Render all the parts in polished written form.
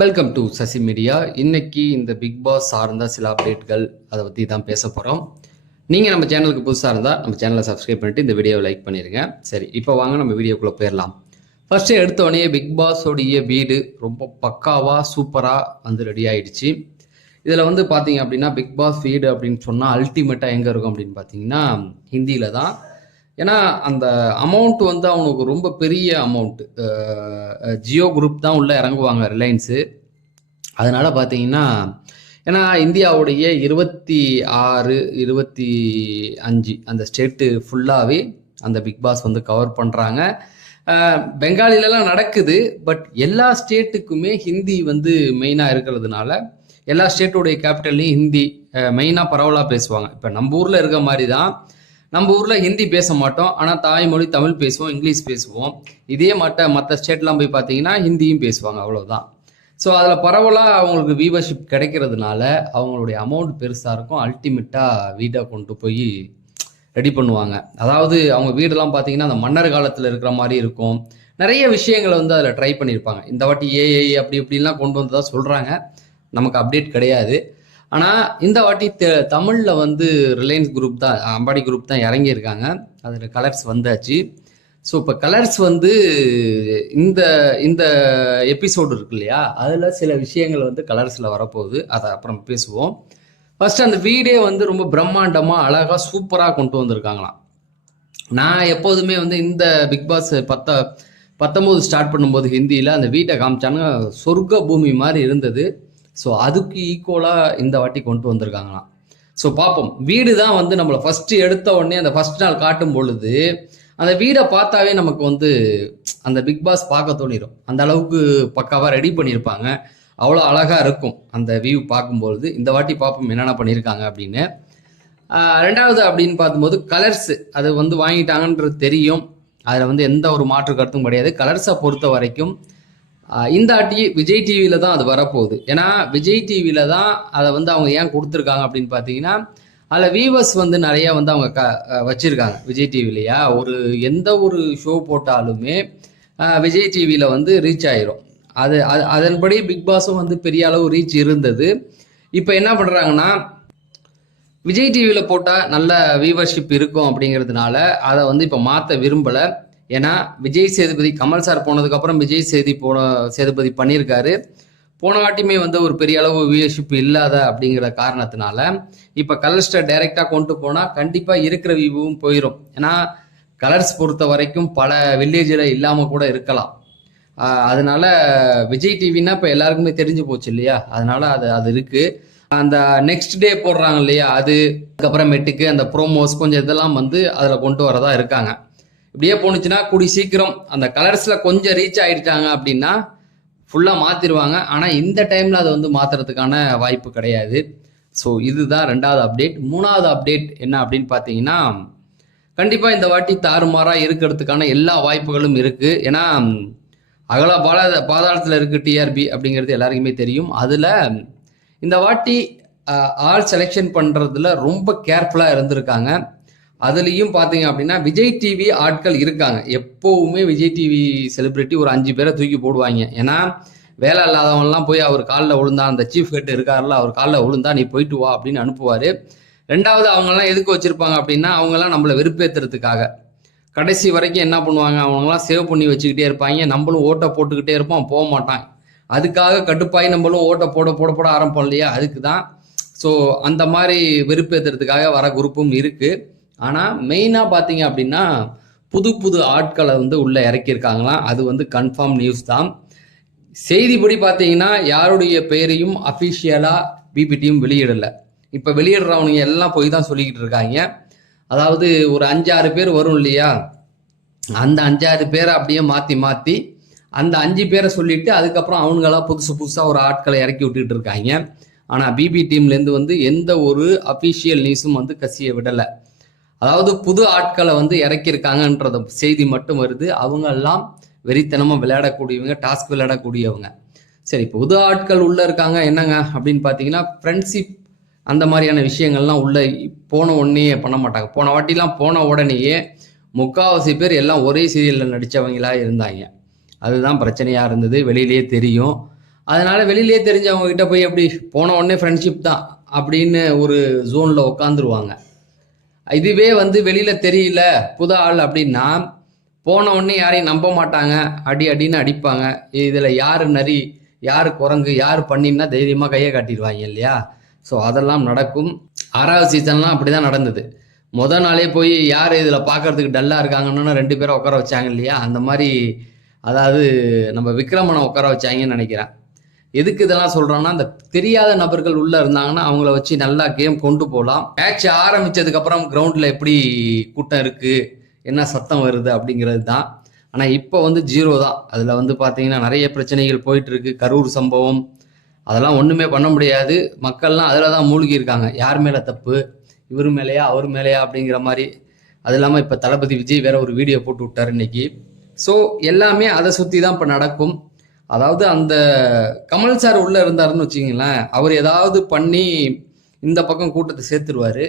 Welcome to Sasi media. இன்னைக்கு இந்த big pass சார்ந்த சில அப்டேட்கள் அதை பற்றி தான் பேச போகிறோம். நீங்கள் நம்ம சேனலுக்கு புதுசாக இருந்தால் நம்ம சேனலை சப்ஸ்கிரைப் பண்ணிட்டு இந்த வீடியோவை லைக் பண்ணிடுங்க. சரி, இப்போ வாங்க நம்ம வீடியோக்குள்ளே போயிடலாம். ஃபர்ஸ்ட்டு எடுத்தோடனே பிக் பாஸோடைய வீடு ரொம்ப பக்காவாக சூப்பராக வந்து ரெடி ஆகிடுச்சு. இதில் வந்து பார்த்தீங்க அப்படின்னா பிக் பாஸ் வீடு அப்படின்னு சொன்னால் அல்டிமேட்டாக எங்கே இருக்கும் அப்படின்னு பார்த்தீங்கன்னா ஹிந்தியில் தான். ஏன்னா அந்த அமௌண்ட் வந்து அவனுக்கு ரொம்ப பெரிய அமௌண்ட்டு. ஜியோ குரூப் தான் உள்ளே இறங்குவாங்க, ரிலையன்ஸு. அதனால் பார்த்தீங்கன்னா ஏன்னா இந்தியாவுடைய 26, 25 அந்த ஸ்டேட்டு ஃபுல்லாகவே அந்த பிக் பாஸ் வந்து கவர் பண்ணுறாங்க. பெங்காலிலலாம் நடக்குது, பட் எல்லா ஸ்டேட்டுக்குமே ஹிந்தி வந்து மெயினாக இருக்கிறதுனால எல்லா ஸ்டேட்டோடைய கேபிட்டல்லையும் ஹிந்தி மெயினாக பரவலாக பேசுவாங்க. இப்போ நம்ம ஊரில் இருக்க மாதிரி தான். நம்ம ஊரில் ஹிந்தி பேச மாட்டோம், ஆனால் தாய்மொழி தமிழ் பேசுவோம், இங்கிலீஷ் பேசுவோம். இதே மற்ற ஸ்டேட்லாம் போய் பார்த்தீங்கன்னா ஹிந்தியும் பேசுவாங்க, அவ்வளோதான். ஸோ அதில் பரவலாக அவங்களுக்கு வியூவர்ஷிப் கிடைக்கிறதுனால அவங்களுடைய அமௌண்ட் பெருசாக இருக்கும். அல்டிமேட்டாக வீட்டை கொண்டு போய் ரெடி பண்ணுவாங்க. அதாவது அவங்க வீடெல்லாம் பார்த்தீங்கன்னா அந்த மன்னர் காலத்தில் இருக்கிற மாதிரி இருக்கும். நிறைய விஷயங்களை வந்து அதில் ட்ரை பண்ணியிருப்பாங்க. இந்த வாட்டி ஏஐ அப்படி இப்படின்லாம் கொண்டு வந்து தான் சொல்கிறாங்க, நமக்கு அப்டேட் கிடையாது. ஆனால் இந்த வாட்டி தமிழில் வந்து ரிலையன்ஸ் குரூப் தான், அம்பானி குரூப் தான் இறங்கியிருக்காங்க. அதில் கலர்ஸ் வந்தாச்சு. ஸோ இப்போ கலர்ஸ் வந்து இந்த இந்த எபிசோடு இருக்கு இல்லையா, அதில் சில விஷயங்கள் வந்து கலர்ஸில் வரப்போகுது, அதை அப்புறம் பேசுவோம். ஃபர்ஸ்ட் அந்த வீடே வந்து ரொம்ப பிரம்மாண்டமாக அழகாக சூப்பராக கொண்டு வந்திருக்காங்களாம். நான் எப்போதுமே வந்து இந்த பிக் பாஸ் 19 ஸ்டார்ட் பண்ணும்போது ஹிந்தியில் அந்த வீட்டை காமிச்சானுங்க, சொர்க்க பூமி மாதிரி இருந்தது. ஸோ அதுக்கு ஈக்குவலாக இந்த வாட்டி கொண்டு வந்திருக்காங்களாம். ஸோ பார்ப்போம். வீடு தான் வந்து நம்மளை ஃபஸ்ட்டு எடுத்த உடனே அந்த ஃபஸ்ட் நாள் காட்டும் பொழுது அந்த வீடை பார்த்தாவே நமக்கு வந்து அந்த பிக் பாஸ் பார்க்க தோணிடும். அந்த அளவுக்கு பக்காவாக ரெடி பண்ணியிருப்பாங்க, அவ்வளோ அழகாக இருக்கும் அந்த வியூ பார்க்கும்பொழுது. இந்த வாட்டி பார்ப்போம் என்னென்ன பண்ணியிருக்காங்க அப்படின்னு. ரெண்டாவது அப்படின்னு பார்க்கும்போது கலர்ஸு அது வந்து வாங்கிட்டாங்கன்றது தெரியும். அதில் வந்து எந்த ஒரு மாற்று கருத்தும் கிடையாது. கலர்ஸை பொறுத்த வரைக்கும் இந்த ஆட்டி விஜய் டிவியில் தான் அது வரப்போகுது. ஏன்னா விஜய் டிவியில் தான் அதை வந்து அவங்க ஏன் கொடுத்துருக்காங்க அப்படின்னு பார்த்தீங்கன்னா, அதில் வியூவர்ஸ் வந்து நிறையா வந்து அவங்க வச்சுருக்காங்க விஜய் டிவிலையா. எந்த ஒரு ஷோ போட்டாலுமே விஜய் டிவியில் வந்து ரீச் ஆயிரும். அதன்படி பிக் பாஸும் வந்து பெரிய அளவு ரீச் இருந்தது. இப்போ என்ன பண்ணுறாங்கன்னா, விஜய் டிவியில் போட்டால் நல்ல வியூவர்ஷிப் இருக்கும் அப்படிங்கிறதுனால அதை வந்து இப்போ மாற்ற விரும்பலை. ஏன்னா விஜய் சேதுபதி, கமல் சார் போனதுக்கப்புறம் விஜய் சேதுபதி பண்ணியிருக்காரு. போன வாட்டியுமே வந்து ஒரு பெரிய அளவு வியூவர்ஷிப் இல்லாத அப்படிங்கிற காரணத்தினால இப்போ கலர்ஸ்ட்டை டைரெக்டாக கொண்டு போனால் கண்டிப்பாக இருக்கிற வியூவும் போயிடும். ஏன்னா கலர்ஸ் பொறுத்த வரைக்கும் பல வில்லேஜில் இல்லாமல் கூட இருக்கலாம். அதனால விஜய் டிவின்னா இப்போ எல்லாருக்குமே தெரிஞ்சு போச்சு இல்லையா, அதனால அது இருக்குது. அந்த நெக்ஸ்ட் டே போடுறாங்க இல்லையா, அதுக்கப்புறமேட்டுக்கு அந்த ப்ரோமோஸ் கொஞ்சம் இதெல்லாம் வந்து அதில் கொண்டு வரதா இருக்காங்க. இப்படியே போணுச்சுன்னா கூடி சீக்கிரம் அந்த கலர்ஸில் கொஞ்சம் ரீச் ஆகிட்டாங்க அப்படின்னா ஃபுல்லாக மாற்றிடுவாங்க. ஆனால் இந்த டைமில் அதை வந்து மாற்றுறதுக்கான வாய்ப்பு கிடையாது. ஸோ இதுதான் ரெண்டாவது அப்டேட். மூணாவது அப்டேட் என்ன அப்படின்னு பார்த்தீங்கன்னா, கண்டிப்பாக இந்த வாட்டி தாறுமாறாக இருக்கிறதுக்கான எல்லா வாய்ப்புகளும் இருக்குது. ஏன்னா அகல பாதாளத்தில் இருக்குது டிஆர்பி அப்படிங்கிறது எல்லாருக்குமே தெரியும். அதில் இந்த வாட்டி ஆள் செலெக்ஷன் பண்ணுறதுல ரொம்ப கேர்ஃபுல்லாக இருந்திருக்காங்க. அதுலேயும் பார்த்தீங்க அப்படின்னா விஜய் டிவி ஆட்கள் இருக்காங்க. எப்போவுமே விஜய் டிவி செலிப்ரிட்டி ஒரு 5 பேரை தூக்கி போடுவாங்க. ஏன்னா வேலை இல்லாதவன்லாம் போய் அவர் காலில் விழுந்தா, அந்த சீஃப் ஹெட் இருக்காருல்ல, அவர் காலில் விழுந்தா நீ போயிட்டு வா அப்படின்னு அனுப்புவார். ரெண்டாவது அவங்கெல்லாம் எதுக்கு வச்சுருப்பாங்க அப்படின்னா, அவங்கெல்லாம் நம்மளை வெறுப்பேற்றுறதுக்காக. கடைசி வரைக்கும் என்ன பண்ணுவாங்க, அவங்களாம் சேவ் பண்ணி வச்சுக்கிட்டே இருப்பாங்க. நம்மளும் ஓட்டை போட்டுக்கிட்டே இருப்போம், போக மாட்டான். அதுக்காக கட்டுப்பாய் நம்மளும் ஓட்டை போட ஆரம்பிப்போம் இல்லையா, அதுக்கு தான். ஸோ அந்த மாதிரி வெறுப்பேற்றுறதுக்காக வர குரூப்பும் இருக்குது. ஆனால் மெயினாக பார்த்தீங்க அப்படின்னா புது ஆட்களை வந்து உள்ளே இறக்கியிருக்காங்களாம். அது வந்து கன்ஃபார்ம் நியூஸ் தான். செய்திப்படி பார்த்தீங்கன்னா யாருடைய பெயரையும் அஃபிஷியலாக பிபிடியும் வெளியிடலை. இப்போ வெளியிடுறவனுங்க எல்லாம் போய் தான் சொல்லிக்கிட்டு இருக்காங்க. அதாவது ஒரு 5-6 பேர் வரும் இல்லையா, அந்த 5-6 பேரை அப்படியே மாற்றி அந்த 5 பேரை சொல்லிட்டு அதுக்கப்புறம் அவனுங்களாம் புதுசாக ஒரு ஆட்களை இறக்கி விட்டுக்கிட்டு இருக்காங்க. ஆனால் பிபி டீம்லேருந்து வந்து எந்த ஒரு அஃபிஷியல் நியூஸும் வந்து கசிய விடலை. அதாவது புது ஆட்களை வந்து இறக்கியிருக்காங்கன்ற செய்தி மட்டும் வருது. அவங்க எல்லாம் வெறித்தனமாக விளையாடக்கூடியவங்க, டாஸ்க் விளையாடக்கூடியவங்க. சரி, புது ஆட்கள் உள்ளே இருக்காங்க என்னங்க அப்படின்னு பார்த்தீங்கன்னா, ஃப்ரெண்ட்ஷிப் அந்த மாதிரியான விஷயங்கள்லாம் உள்ளே போன உடனே பண்ண மாட்டாங்க. போன வாட்டிலாம் போன உடனேயே 3/4 பேர் எல்லாம் ஒரே சீரியலில் நடித்தவங்களாக இருந்தாங்க. அதுதான் பிரச்சனையாக இருந்தது, வெளியிலேயே தெரியும். அதனால வெளியிலேயே தெரிஞ்சவங்க கிட்ட போய் எப்படி போன உடனே ஃப்ரெண்ட்ஷிப் தான் அப்படின்னு ஒரு ஜோனில் உட்காந்துருவாங்க. இதுவே வந்து வெளியில தெரியல புது ஆள் அப்படின்னா போன உடனே யாரையும் நம்ப மாட்டாங்க, அடின்னு அடிப்பாங்க. இதில் யார் நரி யார் குரங்கு யார் பண்ணின்னா தைரியமாக கையை காட்டிடுவாங்க இல்லையா? ஸோ அதெல்லாம் நடக்கும். 6வது சீசன்லாம் அப்படி தான் நடந்தது. நாளே போய் யார் இதில் பார்க்கறதுக்கு டல்லாக இருக்காங்கன்னு 2 பேரை உட்கார வச்சாங்க இல்லையா? அந்த மாதிரி அதாவது நம்ம விக்ரமனை உட்கார வச்சாங்கன்னு நினைக்கிறேன். எதுக்கு இதெல்லாம் சொல்கிறோன்னா, அந்த தெரியாத நபர்கள் உள்ளே இருந்தாங்கன்னா அவங்கள வச்சு நல்லா கேம் கொண்டு போகலாம். மேட்ச் ஆரம்பித்ததுக்கப்புறம் கிரவுண்டில் எப்படி கூட்டம் இருக்குது, என்ன சத்தம் வருது அப்படிங்கிறது தான். ஆனால் இப்போ வந்து 0 தான். அதில் வந்து பார்த்தீங்கன்னா நிறைய பிரச்சனைகள் போயிட்டுருக்கு. கரூர் சம்பவம் அதெல்லாம் ஒன்றுமே பண்ண முடியாது. மக்கள்லாம் அதில் தான் மூழ்கி இருக்காங்க. யார் மேலே தப்பு, இவர் மேலேயா அவர் மேலேயா அப்படிங்கிற மாதிரி. அது இல்லாமல் இப்போ தளபதி விஜய் வேற ஒரு வீடியோ போட்டு விட்டார் இன்னைக்கு. ஸோ எல்லாமே அதை சுற்றி தான் இப்போ நடக்கும். அதாவது அந்த கமல் சார் உள்ளே இருந்தாருன்னு வச்சிங்களேன், அவர் ஏதாவது பண்ணி இந்த பக்கம் கூட்டத்தை சேர்த்துருவார்.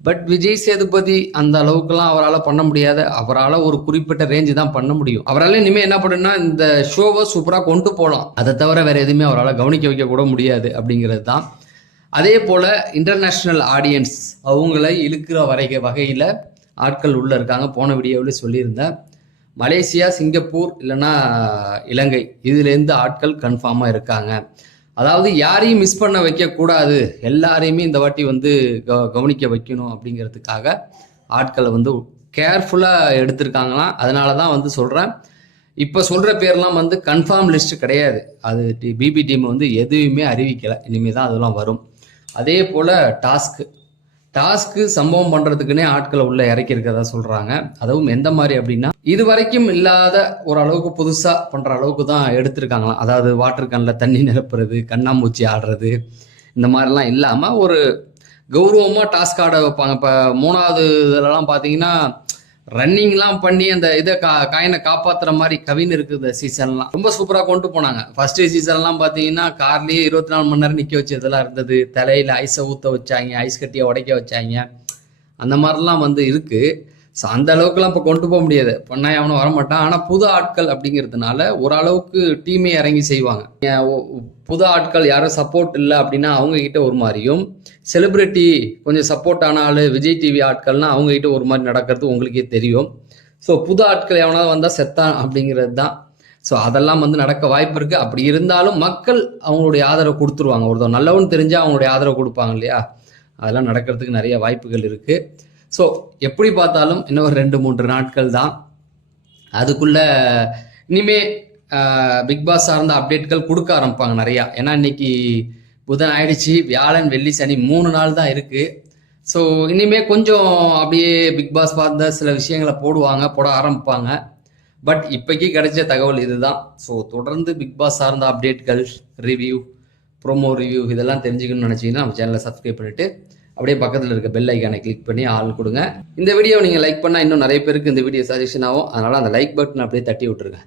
பட் விஜய் சேதுபதி அந்த அளவுக்குலாம் அவரால் பண்ண முடியாது. அவரால் ஒரு குறிப்பிட்ட ரேஞ்சு தான் பண்ண முடியும். அவரால் இனிமேல் என்ன பண்ணுன்னா இந்த ஷோவை சூப்பராக கொண்டு போகலாம். அதை தவிர வேறு எதுவுமே அவரால் கவனிக்க வைக்க கூட முடியாது அப்படிங்கிறது தான். அதே போல் இன்டர்நேஷ்னல் ஆடியன்ஸ் அவங்கள இழுக்கிற வகையில் ஆட்கள் உள்ளே இருக்காங்க. போன வீடியோவில் சொல்லியிருந்தேன். மலேசியா, சிங்கப்பூர் இல்லைன்னா இலங்கை இதுலேருந்து ஆட்கள் கன்ஃபார்மாக இருக்காங்க. அதாவது யாரையும் மிஸ் பண்ண வைக்கக்கூடாது, எல்லாரையுமே இந்த வாட்டி வந்து கவனிக்க வைக்கணும் அப்படிங்கிறதுக்காக ஆட்களை வந்து கேர்ஃபுல்லாக எடுத்திருக்காங்களாம். அதனால தான் வந்து சொல்கிறேன். இப்போ சொல்கிற பேர்லாம் வந்து கன்ஃபார்ம் லிஸ்ட்டு கிடையாது. அது பிபி டீம் வந்து எதுவுமே அறிவிக்கலை. இனிமேல் தான் அதெல்லாம் வரும். அதே போல் டாஸ்க்கு சம்பவம் பண்ணுறதுக்குன்னே ஆட்களை உள்ளே இறக்கி இருக்கிறதா சொல்கிறாங்க. அதுவும் எந்த மாதிரி அப்படின்னா, இது வரைக்கும் இல்லாத ஒரு அளவுக்கு புதுசாக பண்ணுற அளவுக்கு தான் எடுத்திருக்காங்களாம். அதாவது வாட்டர் கன்னில் தண்ணி நிரப்புறது, கண்ணாமூச்சி ஆடுறது, இந்த மாதிரிலாம் இல்லாமல் ஒரு கௌரவமாக டாஸ்க் ஆட வைப்பாங்க. இப்போ 3வது இதிலலாம் பார்த்தீங்கன்னா ரன்னிங்லாம் பண்ணி அந்த இதை காயினை காப்பாற்றுற மாதிரி கவின் இருக்குது. இந்த சீசன்லாம் ரொம்ப சூப்பராக கொண்டு போனாங்க. ஃபஸ்ட்டு சீசன்லாம் பார்த்தீங்கன்னா கார்லேயே 24 மணி நேரம் நிற்க வச்சதெல்லாம் இருந்தது. தலையில் ஐஸை ஊற்ற வச்சாங்க, ஐஸ் கட்டியை உடைக்க வச்சாங்க. அந்த மாதிரிலாம் வந்து இருக்குது. ஸோ அந்த அளவுக்குலாம் இப்போ கொண்டு போக முடியாது. பண்ணா அவனும் வரமாட்டான். ஆனால் புது ஆட்கள் அப்படிங்கிறதுனால ஓரளவுக்கு டீமே இறங்கி செய்வாங்க. புது ஆட்கள் யாரும் சப்போர்ட் இல்லை அப்படின்னா அவங்கக்கிட்ட ஒரு மாதிரியும், செலிப்ரிட்டி கொஞ்சம் சப்போர்ட் ஆனாலும் விஜய் டிவி ஆட்கள்னா அவங்ககிட்ட ஒரு மாதிரி நடக்கிறது உங்களுக்கே தெரியும். ஸோ புது ஆட்கள் எவனாவது வந்தால் செத்தான் அப்படிங்கிறது தான். ஸோ அதெல்லாம் வந்து நடக்க வாய்ப்பு இருக்குது. அப்படி இருந்தாலும் மக்கள் அவங்களுடைய ஆதரவு கொடுத்துருவாங்க. ஒருத்தர் நல்லவன் தெரிஞ்சால் அவங்களுடைய ஆதரவு கொடுப்பாங்க இல்லையா? அதெல்லாம் நடக்கிறதுக்கு நிறைய வாய்ப்புகள் இருக்குது. ஸோ எப்படி பார்த்தாலும் இன்னும் ஒரு 2-3 நாட்கள் தான். அதுக்குள்ளே இனிமே பிக் பாஸ் சார்ந்த அப்டேட்கள் கொடுக்க ஆரம்பிப்பாங்க நிறையா. ஏன்னா இன்னைக்கு புதன் ஆயிடுச்சு, வியாழன் வெள்ளி சனி 3 நாள் தான் இருக்குது. ஸோ இனிமே கொஞ்சம் அப்படியே பிக் பாஸ் பார்த்த சில விஷயங்களை போட ஆரம்பிப்பாங்க. பட் இப்போக்கி கிடைச்ச தகவல் இதுதான். ஸோ தொடர்ந்து பிக் பாஸ் சார்ந்த அப்டேட்கள், ரிவ்யூ, ப்ரோமோ ரிவ்யூ இதெல்லாம் தெரிஞ்சுக்கணும்னு நினச்சிங்கன்னா நம்ம சேனலை சப்ஸ்கிரைப் பண்ணிவிட்டு அப்படியே பக்கத்தில் இருக்க பெல் ஐக்கானை கிளிக் பண்ணி ஆள் கொடுங்க. இந்த வீடியோ நீங்கள் லைக் பண்ணால் இன்னும் நிறைய பேருக்கு இந்த வீடியோ சஜஷன் ஆகும். அதனால் அந்த லைக் பட்டன் அப்படியே தட்டி விட்டுருங்க.